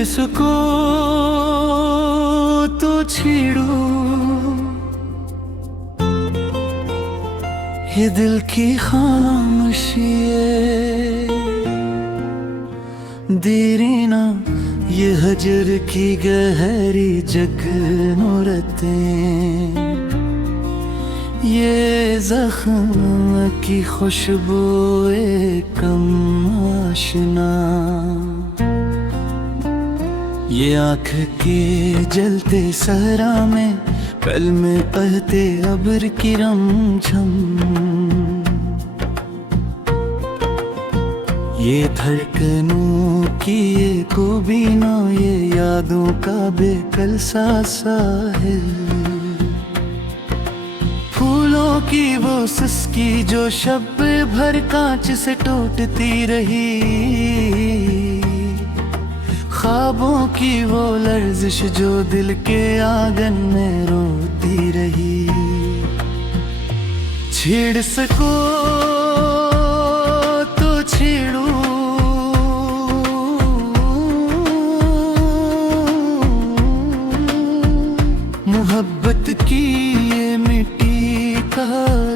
छेड़ सको तो छेड़ो, ये दिल की खामोशी देरी ना, ये हजर की गहरी जगनूरतें, ये जख्म की खुशबूए कम आशना, ये आँख के जलते सहरा में कल में बहते अब्र की रमझम, ये धड़कनों की ये कोबीना, ये यादों का बेकल सा साहिल, फूलों की वो सिसकी जो शब भर कांच से टूटती रही, ख्वाबों की वो लर्जिश जो दिल के आंगन में रोती रही। छेड़ सको तो छेड़ो, मोहब्बत की ये मिट्टी का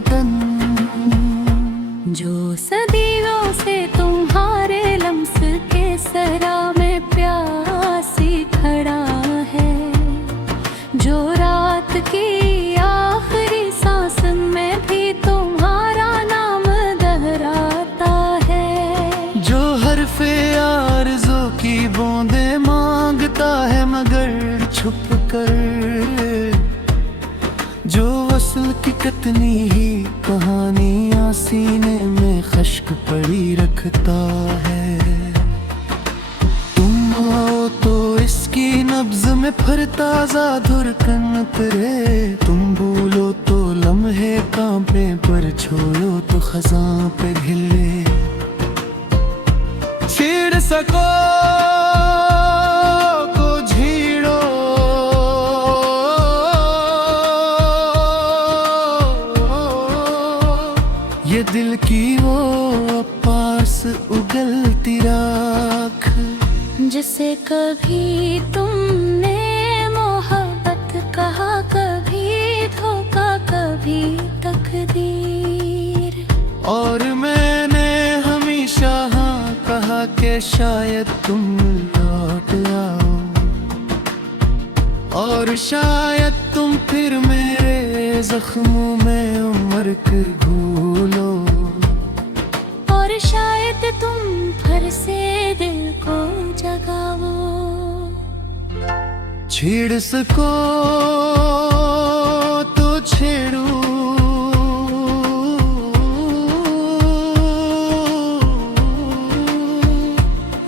दन, जो सदियों से तुम्हारे लम्स के सरा में प्यासी खड़ा है, जो रात की आखिरी सांस में भी तुम्हारा नाम दोहराता है, जो हरफे आरज़ू की बूंदे मांगता है मगर छुप कर, जो वसल की कितनी ही कहानियां सीने में खश्क पड़ी रखता है। तुम आओ तो इसकी नब्ज में फिर ताजा धुरकन उतरे, तुम भूलो तो लम्हे कांपे पर छोड़ो तो खजां पे हिले। छेड़ सको तो छेड़ो, ये दिल की वो पास उगलती राख, जिसे कभी तुमने मोहब्बत कहा, कभी धोखा कभी तकदीर, और मैंने हमेशा हाँ कहा कि शायद तुम लौट आओ, और शायद तुम फिर मेरे जख्मों में उम्र के भूलो, और शायद तुम फिर से दिल को जगाओ। छेड़ सको तो छेड़ो,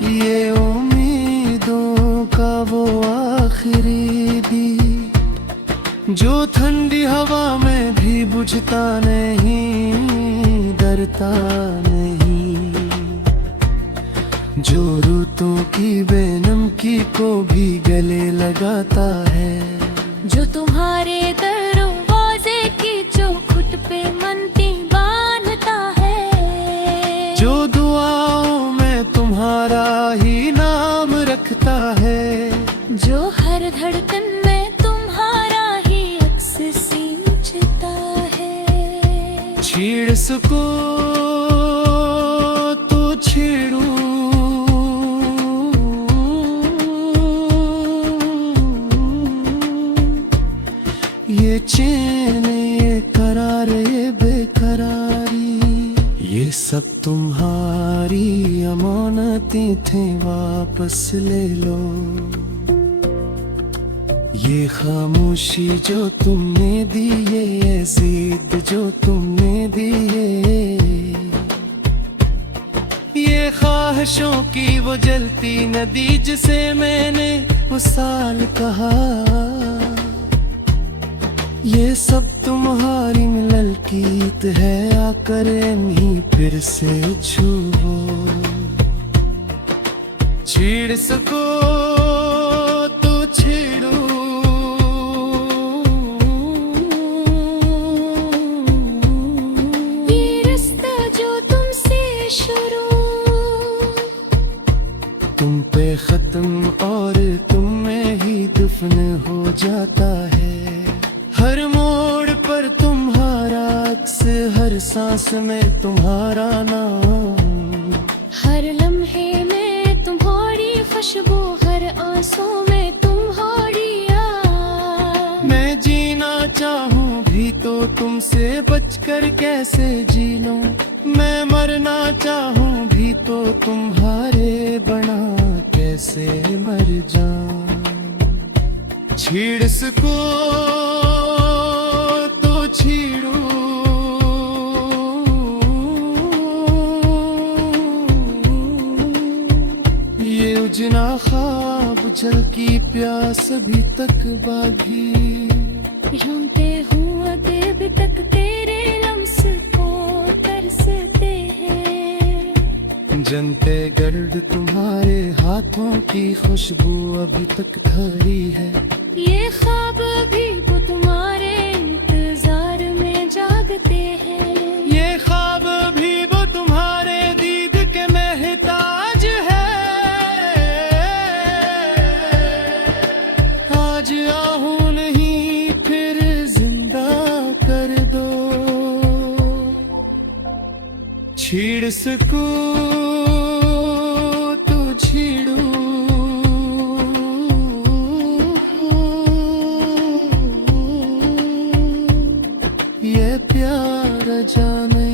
ये उम्मीदों का वो आखिरी दीप, जो ठंडी हवा में भी बुझता नहीं, डरता नहीं, जो रुतों की बेनमकी को भी गले लगाता है, जो तुम्हारे दरवाजे की चौखट पे मनती बांधता है, जो दुआओं में तुम्हारा ही नाम रखता है, जो हर धड़कन में तुम्हारा ही अक्स सींचता है। छेड़ सको तो छेड़ो, ये चैन ये करार ये बेकरारी, ये सब तुम्हारी अमानतें थे वापस ले लो, ये खामोशी जो तुमने दी, ये जिद जो तुमने दी, ये ख्वाहिशों की वो जलती नदी जिसे मैंने उस साल कहा, ये सब तुम्हारी मिलल कीत है, आकर नहीं फिर से छुओ। छेड़ सको तो छेड़ो, ये रास्ता जो तुमसे शुरू, तुम पे खत्म और हर मोड़ पर तुम्हारा अक्स, हर सांस में तुम्हारा नाम, हर लम्हे में तुम्हारी खुशबू, हर आंसू में तुम्हारी याद। मैं जीना चाहूँ भी तो तुमसे बचकर कैसे जी लूं, मैं मरना चाहूँ भी तो तुम्हारे बना कैसे मर जाऊं। छीड़ सको तो छीड़ूं, ये उजना ख्वाब जल की प्यास अभी तक बागी। ढूंढते हूँ अभी तक तेरे लम्स को तरसते हैं। जनते गर्द तुम्हारे हाथों की खुशबू अभी तक थारी है। ये ख्वाब भी वो तुम्हारे इंतजार में जागते हैं। ये ख्वाब भी वो तुम्हारे दीद के महताज है। आज आहूं नहीं फिर जिंदा कर दो, छीड़ सकूं तो छीड़ूं, ये प्यार जाने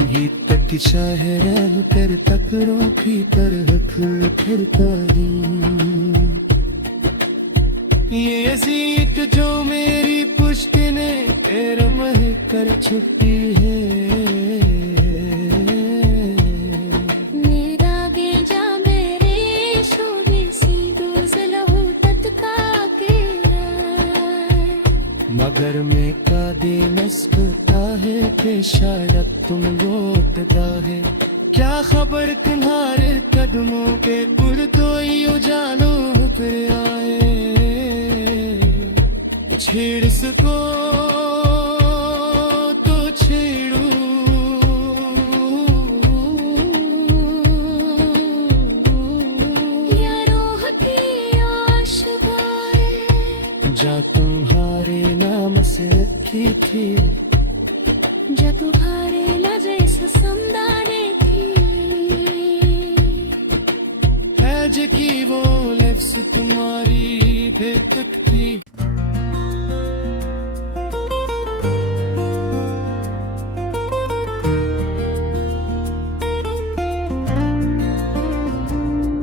भी तक शहर कर तक रो भीतर रख फिरता हूँ। ये अजीत जो मेरी पुश्त ने तेरा मह कर छुपी है। मेरा गे जा मेरे शोभी सी दूसलहू तत्का के मगर में का दे मस्कुता है कि शायद तुम लौटता है। क्या खबर तुम्हारे कदमों के पुरतोई उजालों फिर आए। छेड़ सको तो छेड़ूं, या रूह की आशुबाएं जा तुम्हारे नाम से रखी थी, जा तुम्हारे लजे से संदाने की। है जे की वो लफ्ज़ तुम्हारी बेतक थी।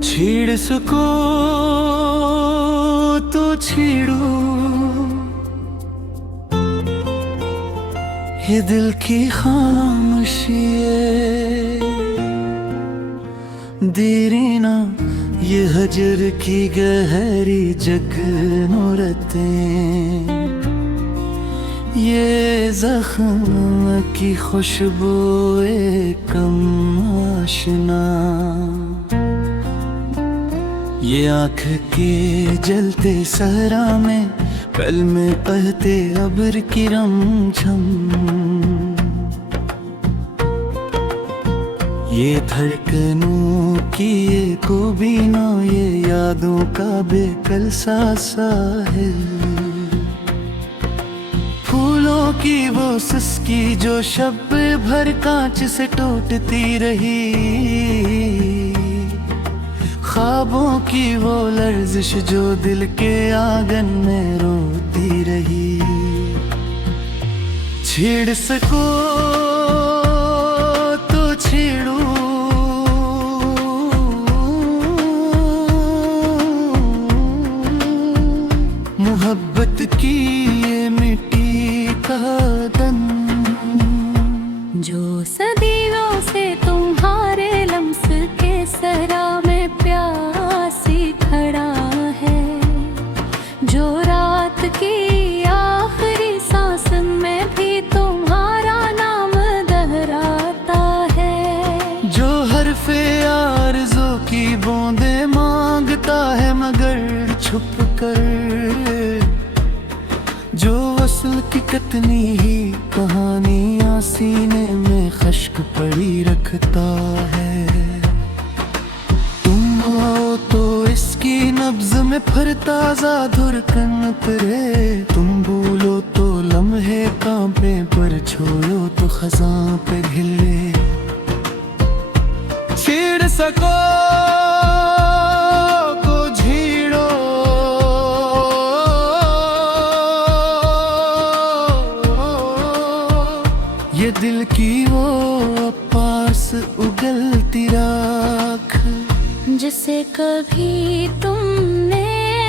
छेड़ सको तो छेड़ूं, ये दिल की खामोशी देरी ना, ये हजर की गहरी जगनूरतें, ये जख्म की खुशबू कम आशना, ये आँख के जलते सहरा में पल में बहते अब्र की रमझम, ये धड़कनों की ये कोबीना, ये यादों का बेकल सा साहिल, फूलों की वो सिसकी जो शब भर कांच से टूटती रही, ख्वाबों की वो लर्जिश जो दिल के आंगन में रोती रही। छेड़ सको तो छेड़ूं, मोहब्बत की ये मिट्टी का तन जो सदियों से तुम्हारे लम्स के सरा में प्यासी खड़ा है, जो रात की आखिरी सांस में भी तुम्हारा नाम दोहराता है, जो हरफे आरज़ू की बूंदे मांगता है मगर छुप कर, जो वसल की कतनी ही कहानियां सीने में खश्क पड़ी रखता है। तुम हो तो इसकी नब्ज़ में में फरता धुरकन तेरे, तुम भूलो तो लम्हे कांपे पर छोड़ो तो खजां पे हिले। छेड़ सको को झीड़ो, ये दिल की वो पास उगलती राख, जिसे कभी तुमने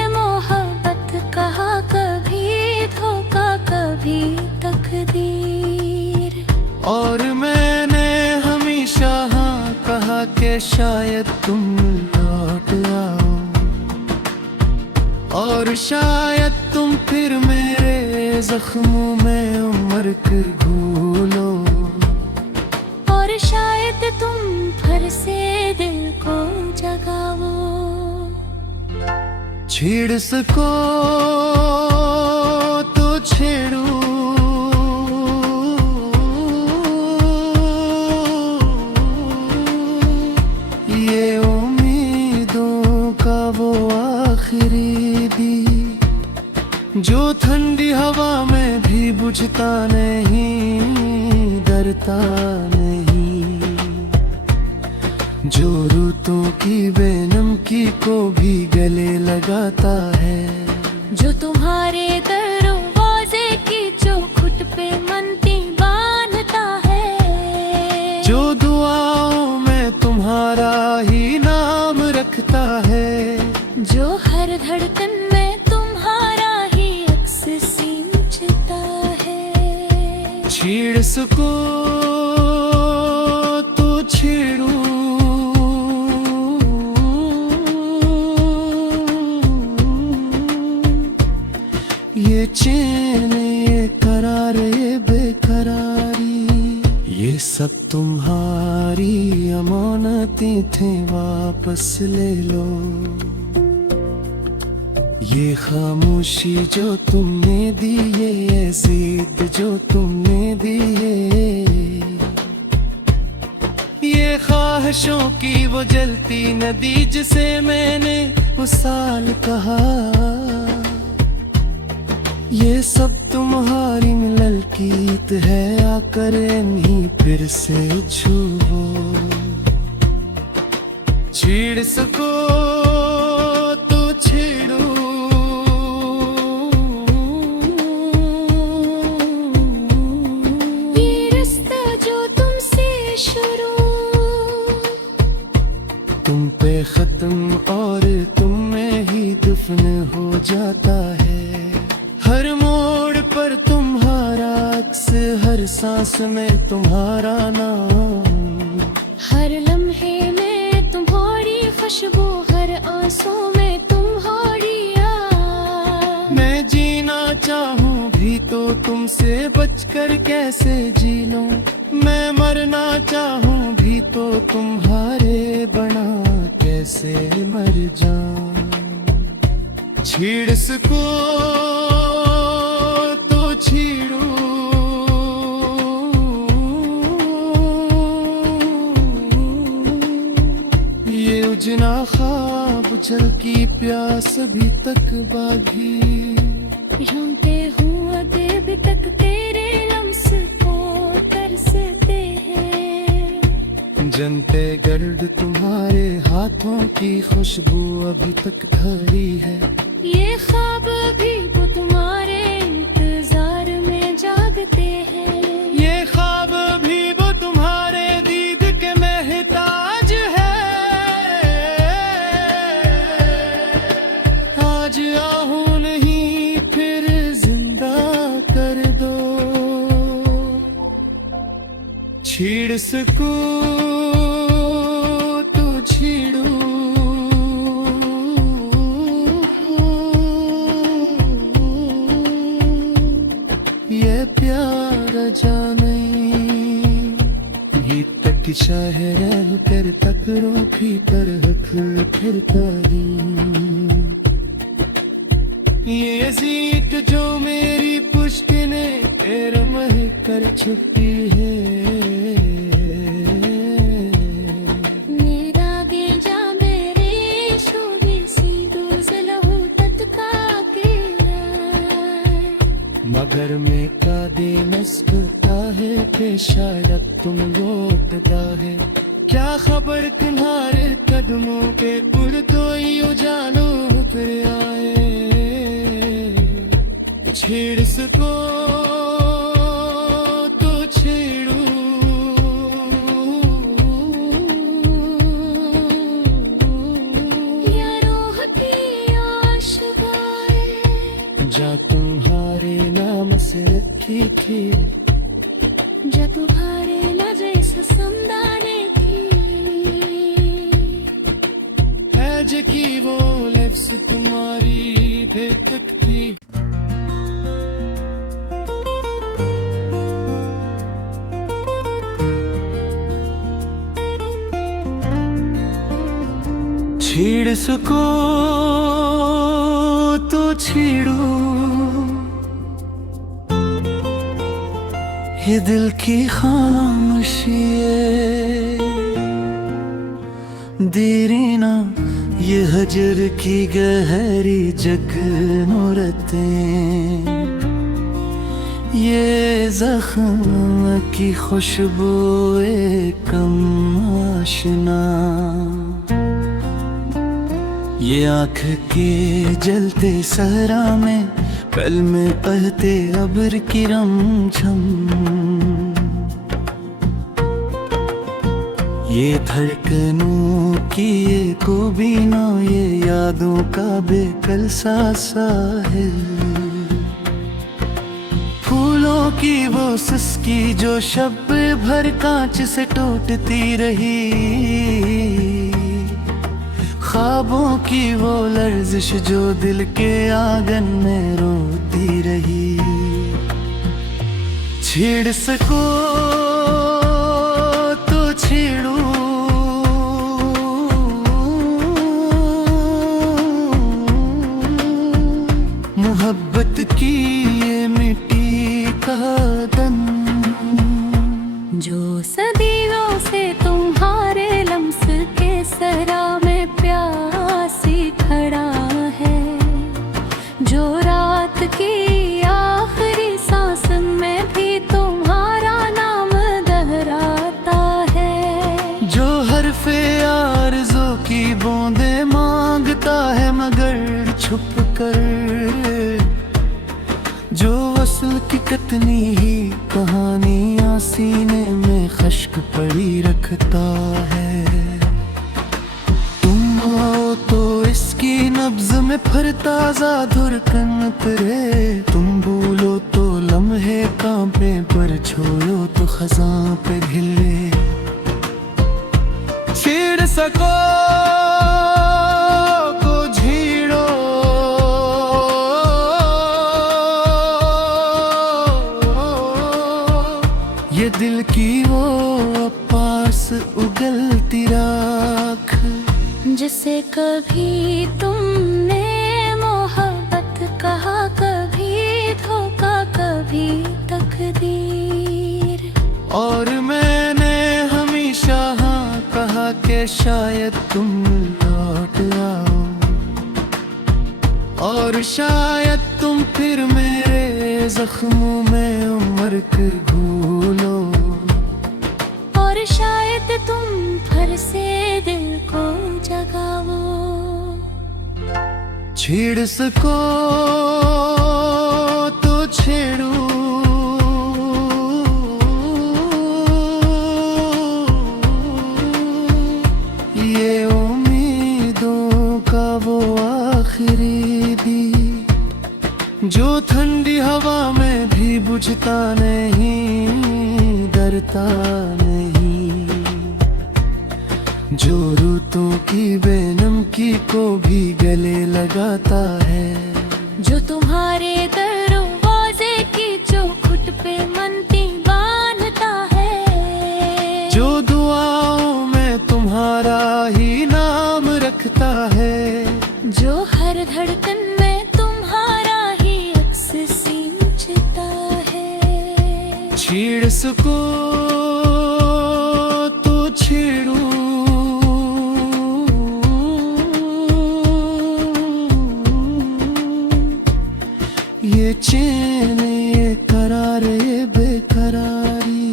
मोहब्बत कहा, कभी धोखा, कभी तकदीर। और मैंने हमेशा हाँ कहा कि शायद तुम लौट आओ, और शायद तुम फिर मेरे जख्मों में उम्र के घूलो, और शायद तुम फिर से दिल को जगाओ। छेड़ सको तो छेड़ो, ये उम्मीदों का वो आखिरी दीप, जो ठंडी हवा में भी बुझता नहीं, डरता नहीं, जो रुतों की बेनमकी को भी गले लगाता है, जो तुम्हारे दरवाजे की चौखट पे मनती बांधता है, जो दुआओं में तुम्हारा ही नाम रखता है, जो हर धड़कन में तुम्हारा ही अक्स सींचता है। छेड़ सको तो छेड़ो, ये चैन, ये करार, ये बेकरारी, ये सब तुम्हारी अमानतें थे, वापस ले लो। ये खामोशी जो तुमने दी, ये जिद जो तुमने दी, ये ख्वाहिशों की वो जलती नदी जिसे मैंने उस साल कहा, ये सब तुम्हारी मिलल कीत है, आकर नहीं फिर से छुओ। छेड़ सको तो छेड़ो, ये रास्ता जो तुमसे शुरू, तुम पे खत्म और तुम में ही दफन हो जाता है। हर मोड़ पर तुम्हारा अक्स, हर सांस में तुम्हारा नाम, हर लम्हे में तुम्हारी खुशबू, हर आंसू में तुम्हारी याद। मैं जीना चाहूँ भी तो तुमसे बचकर कैसे जी लूं, मैं मरना चाहूँ भी तो तुम्हारे बना कैसे मर जाऊं। छेड़ सको तो छेड़ो, ये उजना ख्वाब झलकी प्यास अभी तक बागी, जानते हूँ अभी तक तेरे लम्स को तरसते हैं। जनते गर्द तुम्हारे हाथों की खुशबू अभी तक खड़ी है। ये ख्वाब भी वो तुम्हारे इंतजार में जागते हैं। ये ख्वाब भी वो तुम्हारे दीद के महताज है। आज आहूं नहीं फिर जिंदा कर दो, छेड़ सको तो छेड़ो, ये प्यार जाने ये तक शहर कर तकरो भीतर हक फिर ये जीत जो मेरी पुश्त ने तेरे मह कर छुपी है। मेरा गे जा मेरे शोभी सी दूज लहू मगर में का दे मस्कता है कि शायद तुम लौटता है। क्या खबर तुम्हारे कदमों पे कोई उजालों उतर आए। छेड़ सको तो छेड़ू, या रूह की आशगाएं जा तुम्हारे नाम से रखी थी, जा तुम्हारे नजर से संदाने की। हैज की वो लिप्स तुम्हारी बेतकती। छेड़ सको तो छेड़ो, ये दिल की खामोशी है। देरी ना ये हजर की गहरी जगनूरतें, ये जख्म की खुशबू कम आशना, ये आँख के जलते सहरा में कल में बहते अब्र की रमझम। ये धड़कनों की ये कोबीना, ये यादों का बेकल सा साहिल। फूलों की वो सिसकी जो शब भर कांच से टूटती रही, ख्वाबों की वो लर्जिश जो दिल के आंगन में रोती रही। छेड़ सको तो छेड़ो, मोहब्बत की ये मिट्टी का तन, जो सदियों से तुम्हारे लम्स के सरा में प्यासी खड़ा है, जो रात की आखिरी सांस में भी तुम्हारा नाम दोहराता है, जो हरफे आरज़ू की बूंदे मांगता है मगर छुप कर, जो वसल की कितनी ही कहानियां सीने में खश्क पड़ी रखता है। तुम हो तो इसकी नब्ज में फिर ताजा धड़कन उतरे, तुम भूलो तो लम्हे कांपे पर छोड़ो तो खजां पे हिले। छेड़ सको ये दिल की वो पास उगलती राख, जिसे कभी तुमने मोहब्बत कहा, कभी धोखा, कभी तकदीर। और मैंने हमेशा हाँ कहा कि शायद तुम लौट आओ, और शायद तुम फिर मेरे जख्मों में उम्र के भूलो, और शायद तुम फिर से दिल को जगाओ। छेड़ सको तो छेड़ो, ये उम्मीदों का वो आखिरी दीप, जो ठंडी हवा में भी बुझता नहीं, डरता नहीं, जो रुतों की बेनमकी को भी गले लगाता है, जो तुम्हारे दरवाजे की चौखट पे मनती बांधता है, जो दुआओं में तुम्हारा ही नाम रखता है, जो हर धड़कन में तुम्हारा ही अक्स सींचता है। छेड़ सको तो छेड़ो, ये चैन, ये करार, ये बेकरारी,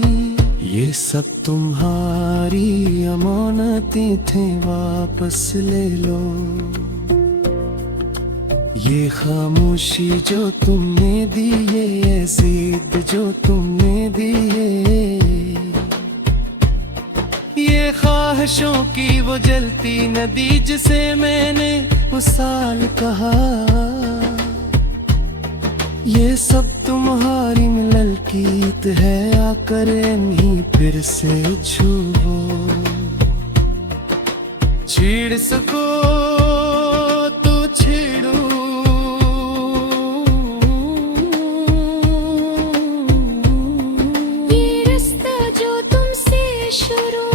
ये सब तुम्हारी अमानतें थे, वापस ले लो। ये खामोशी जो तुमने दी, ये जिद जो तुमने दी, ये ख्वाहिशों की वो जलती नदी जिसे मैंने उस साल कहा, ये सब तुम्हारी मिलल कीत है, आकर नहीं फिर से छुओ। छेड़ सको तो छेड़ो, ये रास्ता जो तुमसे शुरू,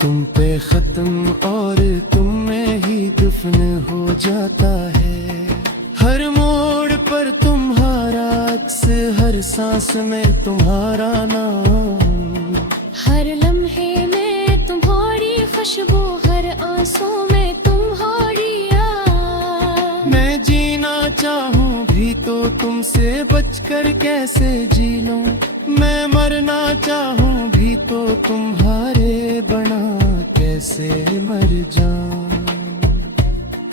तुम पे खत्म और तुम में ही दफन हो जाता है। हर मोड़ पर तुम्हारा अक्स, हर सांस में तुम्हारा नाम, हर लम्हे में तुम्हारी खुशबू, हर आंसू में तुम्हारी याद। मैं जीना चाहूँ भी तो तुमसे बचकर कैसे जी लूं, मैं मरना चाहूँ भी तो तुम्हारे बना कैसे मर जाऊं।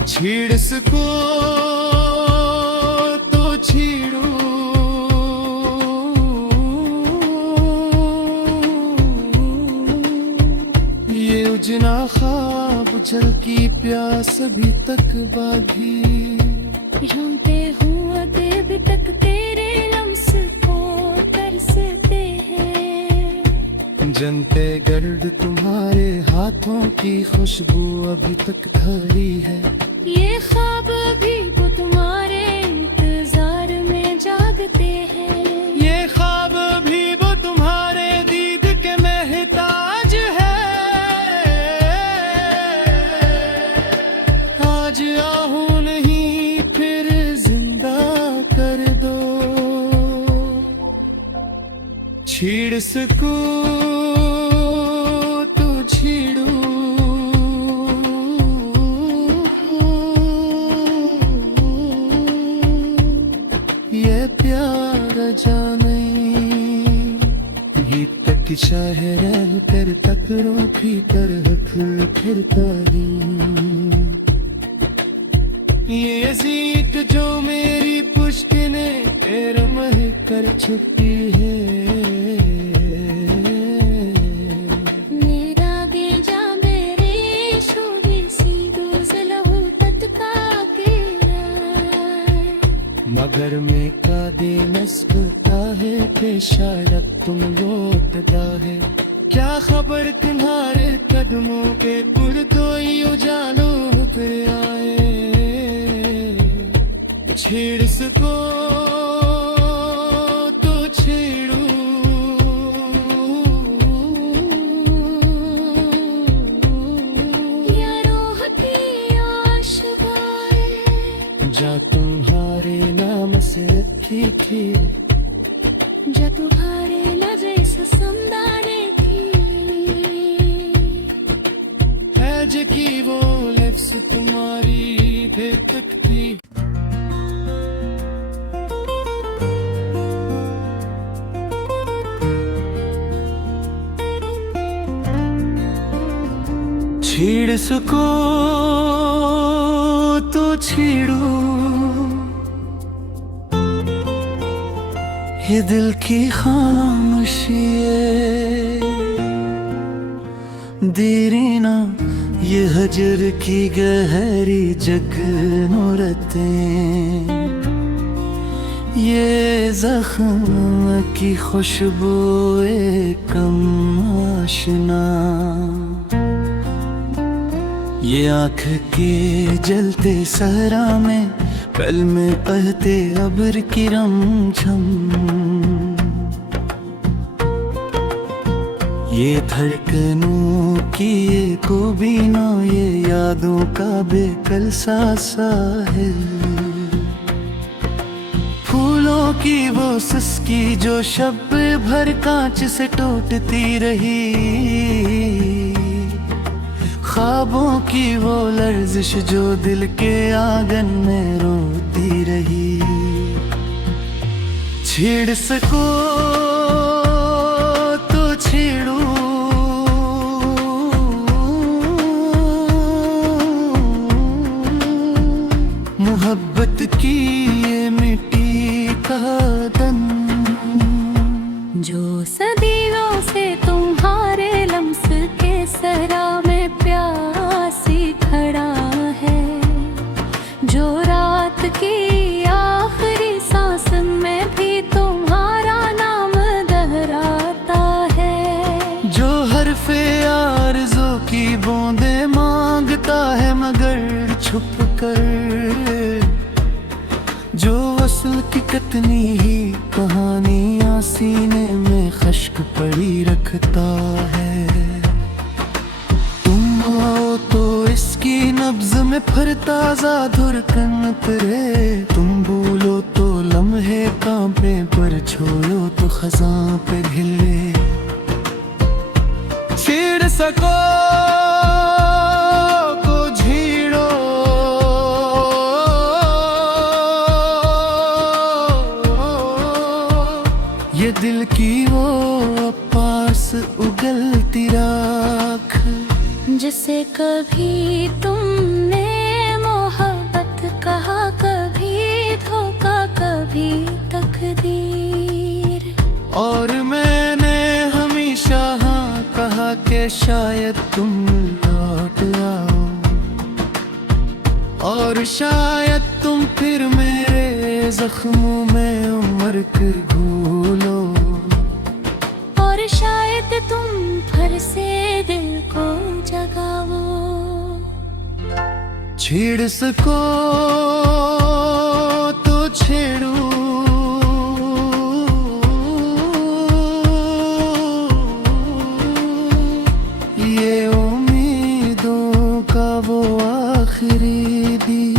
छेड़ सको तो छेड़ो, ये उजना ख्वाब जल की प्यास अभी तक बागी, ढूंढते हूँ अभी तक तेरे लम्स को तरसते हैं। जनते गर्द तुम्हारे हाथों की खुशबू अभी तक धरी है, ये ख्वाब भी वो तुम्हारे इंतजार में जागते हैं। ये ख्वाब भी वो तुम्हारे दीद के महताज है। आज आहूं नहीं फिर जिंदा कर दो, छेड़ सको तो छेड़ो, ये प्यार जाने ये तक शहर तेरे तक रोकी तरह फिरता ये यजीक जो मेरी पुश्त ने तेरा मह कर छुपी है। मेरा गेजा मेरे छोड़ी सी दूसरा हो तत्का के मगर में का दे मस्कुता है कि शायद तुम लौटता है। क्या खबर तुम्हारे कदमों के पुर कोई उजालो फिर आए, छेड़ सको तो छेड़ो, या रूह की आशुबाए जा तुम्हारे नाम से रखी थी, जा तुम्हारे लजे से समदारे थी, आज की वो लफ्ज़ तुम्हारी बेतक थी। छेड़ सको तो छेड़ो, ये दिल की खामोशी देरीना, ये हजर की गहरी जगनूरतें, ये जख्म की खुशबू कम आशना, ये आँख के जलते सहरा में कल में बहते अब्र की रमझम, ये धड़कनों की ये कोबीना, ये यादों का बेकल सा साहिल, फूलों की वो सिसकी जो शब भर कांच से टूटती रही, ख्वाबों की वो लर्जिश जो दिल के आंगन में रोती छेड़ सको तो छेड़ो, मोहब्बत की ये मिट्टी का तन, जो सदियों से तुम्हारे लम्स के सरा में प्यासी खड़ा है, जो रात की आखिरी सांस में भी तुम्हारा नाम दोहराता है, जो हरफे आरज़ू की बूंदे मांगता है मगर छुप कर, जो वसल की कितनी ही कहानियां सीने में खश्क पड़ी रखता है। तुम आओ तो इसकी नब्ज में फिर ताजा धुरकन उतरे, तुम भूलो तो लम्हे कांपे पर छोड़ो तो खजां पे हिले। छेड़ सको को झीड़ो, ये दिल की वो पास उगलती राख, जिसे कभी तुमने मोहब्बत कहा, कभी धोखा, कभी तकदीर। और मैंने हमेशा हाँ कहा कि शायद तुम लौट आओ, और शायद तुम फिर मेरे जख्मों में उम्र को भूलो, और शायद तुम फिर से दिल को जगाओ। छेड़ सको तो छेड़ो, ये उम्मीदों का वो आखिरी दी,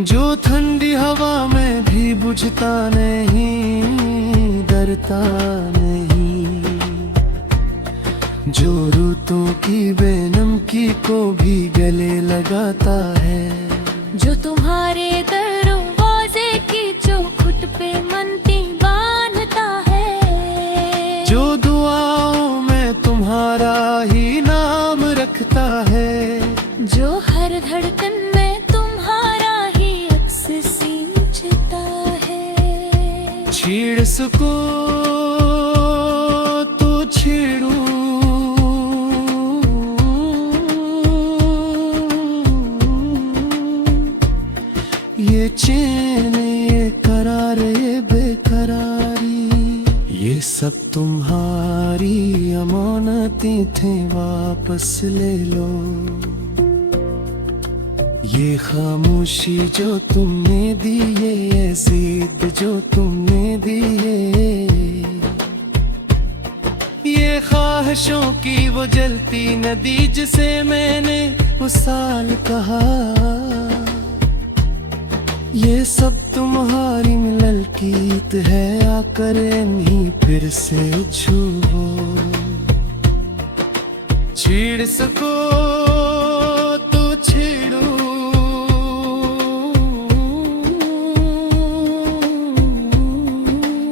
जो ठंडी हवा में भी बुझता नहीं, डरता नहीं, जो रुतों की बेनमकी को भी गले लगाता है, जो तुम्हारे दरवाजे की चौखट पे मनती बांधता है, जो दुआओं में तुम्हारा ही नाम रखता है, जो हर धड़कन में तुम्हारा ही अक्स सींचता है। छेड़ सको तो छेड़ो, ये चैन, ये करार, ये बेकरारी, ये सब तुम्हारी अमानतें थे, वापस ले लो। ये खामोशी जो तुमने दी, ये जिद जो तुमने दी, ये ख्वाहिशों की वो जलती नदी जिसे मैंने उस साल कहा, ये सब तुम्हारी मिलल कीत है, आकर नहीं फिर से छुओ। छेड़ सको तो छेड़ो,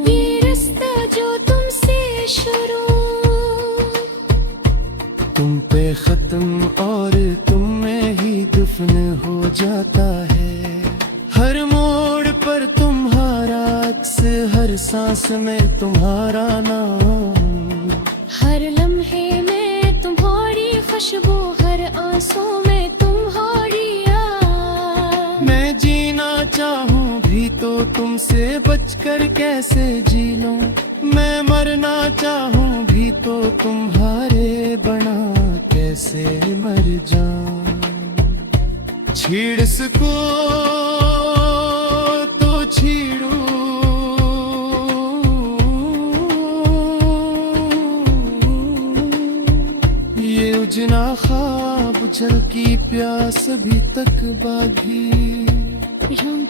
ये रास्ता जो तुमसे शुरू, तुम पे खत्म और तुम में ही दफन हो जाता है, हर मोड़ पर तुम्हारा अक्स, हर सांस में तुम्हारा नाम, हर लम्हे में तुम्हारी खुशबू, हर आंसू में तुम्हारी याद। मैं जीना चाहूँ भी तो तुमसे बचकर कैसे जी लूं, मैं मरना चाहूँ भी तो तुम्हारे बना कैसे मर जाऊं। छेड़ सको तो छेड़ो, ये उजना ख्वाब जल की प्यास अभी तक बागी, रंग